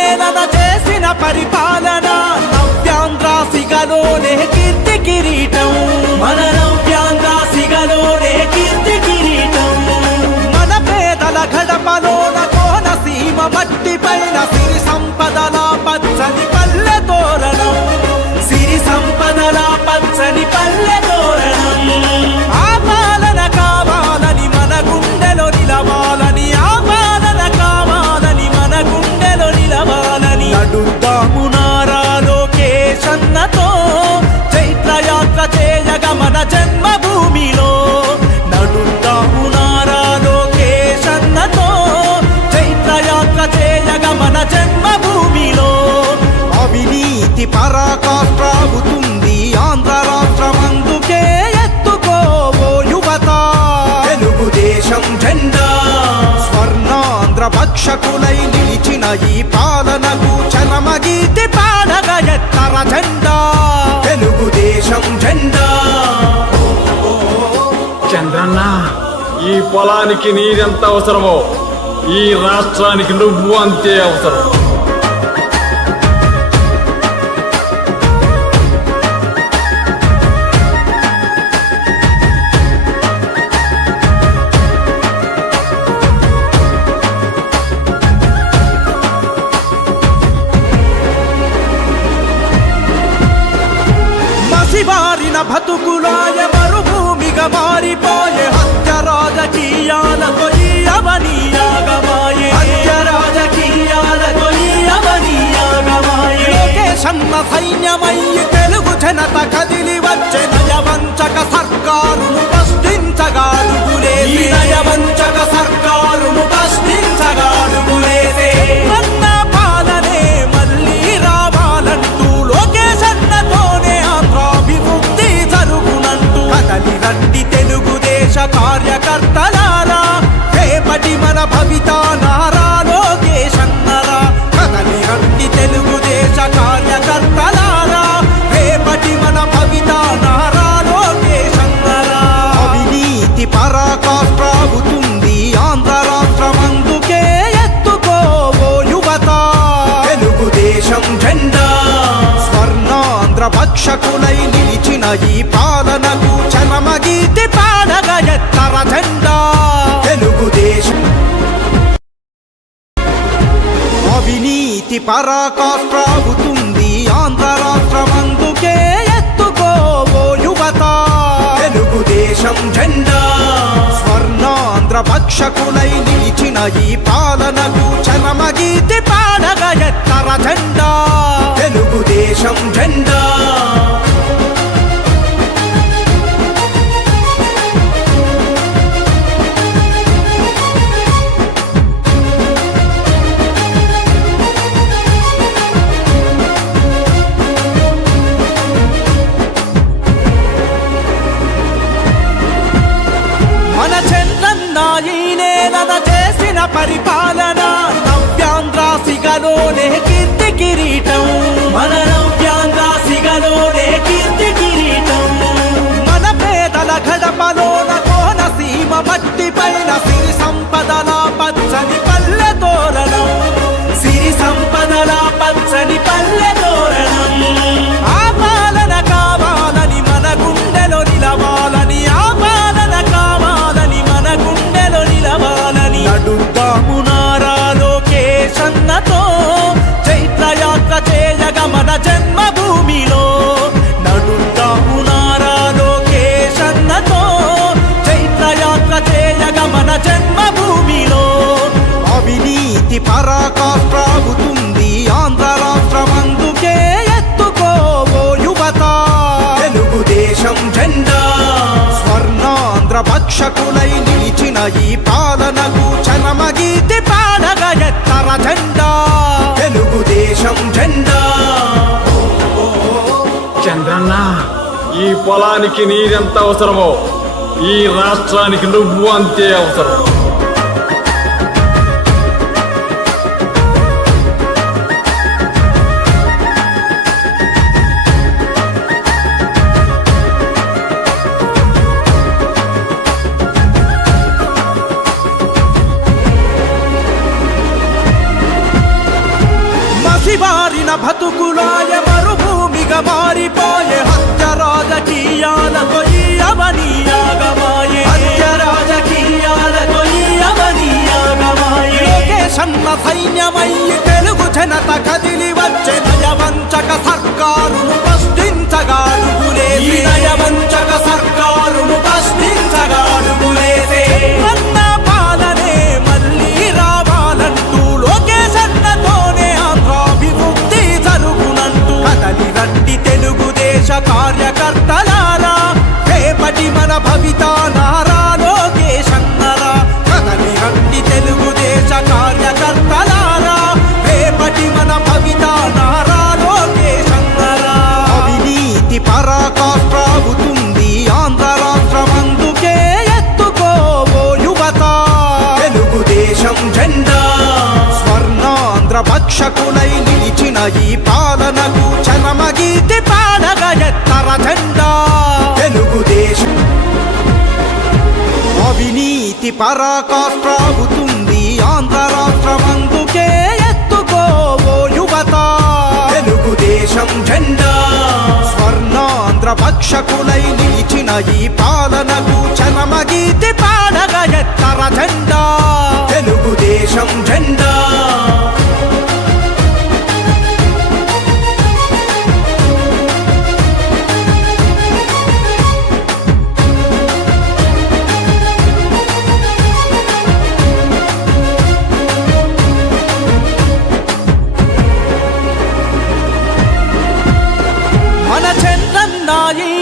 నేలన చేసిన పరిపాలన నవ్యాంధ్రాసిగలోనే కీర్తి కిరీటం మన నవ్యాంధ్రాసిగలోనే కీర్తి కిరీటం మన పేదల గడపలోన కోనసీమ మట్టి పైన సిరి సంపదల పచ్చని పల్లె తోరణం సిరి సంపదల పచ్చని పల్లె తోరణం ఆ పాలన కావాలని మన గుండెలో నిలవాలని ఆ పాలన కావాలని మన గుండెలో నిలవాలని అడుగుదాము నారా లోకేశన్నతో చైత్రయాత్ర చేయగ మన జన్మభూమిలో నడుద్దాము నారా లోకేశన్నతో చైత్రయాత్ర చేయగ మన జన్మభూమిలో అవినీతి పరాకాష్ట్రావుతుంది ఆంధ్ర రాష్ట్రమందుకే ఎత్తుకోవో యువత తెలుగుదేశం జెండా స్వర్ణాంధ్ర భక్షకులై నిలిచిన ఈ పాలనకు చరమగీతి పాడగ ఎత్తర జెండా తెలుగుదేశం జెండా చంద్రన్న ఈ పొలానికి నీరెంత అవసరమో ఈ రాష్ట్రానికి నువ్వు అంతే అవసరం. మసిబారిన బతుకులాయ మరుభూమిగా మారిపోయే హత్య రాజకీయాలతో ఈ అవనీయాగమాయే హత్య రాజకీయాలతో ఈ అవనీయాగమాయే లోకేశన్న సైన్యమయ్యి తెలుగు జనత కదిలి వచ్చే నయవంచక సర్కారును ప్రశ్నించగాడుగులేసి నయవంచక సర్కారును ప్రశ్నించగాడుగులేసే అన్న పాలనే మళ్ళీ రావాలంటూ లోకేశన్నతోనే ఆంధ్రాభివృద్ధి జరుగునంటూ కదలి రండి తెలుగుదేశ కార్యకర్తలారా రేపటి మన భవిత నారా లోకేశన్నరా కదలి రండి తెలుగుదేశ కార్యకర్తలారా రేపటి మన భవిత నారా లోకేశన్నరా అవినీతి పరాకాష్ట్రావుతుంది ఆంధ్ర రాష్ట్రమందుకే ఎత్తుకోవో యువత తెలుగుదేశం జెండా స్వర్ణాంధ్ర భక్షకులై నిలిచిన ఈ పాలనకు చరమగీతి పాడగ ఎత్తర జెండా తెలుగుదేశం అవినీతి పరాకాష్ట్రావుతుంది ఆంధ్ర రాష్ట్రమందుకే ఎత్తుకోవో యువత తెలుగుదేశం జెండా స్వర్ణాంధ్ర భక్షకులై నిలిచిన ఈ పాలనకు చరమగీతి పాడగ ఎత్తర జెండా తెలుగుదేశం జెండా మన చంద్రన్న ఈ నేలన చేసిన పరిపాలన నవ్యాంధ్రాసిగలోనే కీర్తి కిరీటం మన నవ్యాంధ్రాసిగలోనే కీర్తి కిరీటం మన పేదల గడపలోన కోనసీమ మట్టి పైన సిరి సంపదల పచ్చని పల్లె తోరణం సిరి సంపదల పచ్చని పల్లె తోరణం ఆ పాలన కావాలని మన గుండెలో నిలవాలని ఆ పాలన కావాలని మన గుండెలో నిలవాలని అడుగుదాము నారా లోకేశన్నతో చైత్రయాత్ర చేయగ మన జన్మభూమిలో నడుద్దాము నారా లోకేశన్నతో చైత్రయాత్ర చేయగ మన జన్మభూమిలో అవినీతి పరాకాష్ట్రావుతుంది ఆంధ్ర రాష్ట్రమందుకే ఎత్తుకోవో యువత తెలుగుదేశం జెండా స్వర్ణాంధ్ర భక్షకులై నిలిచిన ఈ పాలనకు చరమగీతి పాడగ ఎత్తర జెండా తెలుగుదేశం జెండా చంద్రన్న ఈ పొలానికి నీరెంత అవసరమో ఈ రాష్ట్రానికి నువ్వు అంతే అవసరం. బతుకులాయ మరుభూమిగా మారిపోయే హత్య రాజకీయాలతో ఈ అవనీయాగమాయే హత్య రాజకీయాలతో ఈ అవనీయాగమాయే లోకేశన్న సైన్యమయ్యి తెలుగు జనత కదిలి వచ్చే నయవంచక సర్కారును ప్రశ్నించగాడుగులేసి నయవంచక సర్కారును ప్రశ్నించగాడుగులేసే అన్న పాలనే మళ్ళీ రావాలంటూ లోకేశన్నతోనే ఆంధ్రాభివృద్ధి జరుగునంటూ కదలి రండి తెలుగుదేశ కార్యకర్తలారా రేపటి మన భవిత నారా లోకేశన్నరా కదలి రండి తెలుగుదేశ కార్యకర్తలారా రేపటి మన భవిత నారా లోకేశన్నరా అవినీతి పరాకాష్ట్రావుతుంది ఆంధ్ర రాష్ట్రమందుకే ఎత్తుకోవో యువత తెలుగుదేశం జెండా స్వర్ణాంధ్ర భక్షకులై నిలిచిన ఈ పాలనకు చరమగీతి పాడగా ఎత్తర జెండా తెలుగుదేశం అవినీతి పరాకాష్ట్రావుతుంది ఆంధ్ర రాష్ట్రమందుకే ఎత్తుకోవో యువత తెలుగుదేశం జెండా స్వర్ణాంధ్ర భక్షకులై నిలిచిన ఈ పాలనకు చరమగీతి పాడగా ఎత్తర జెండా తెలుగుదేశం జెండా మన చంద్రన్న ఈయనే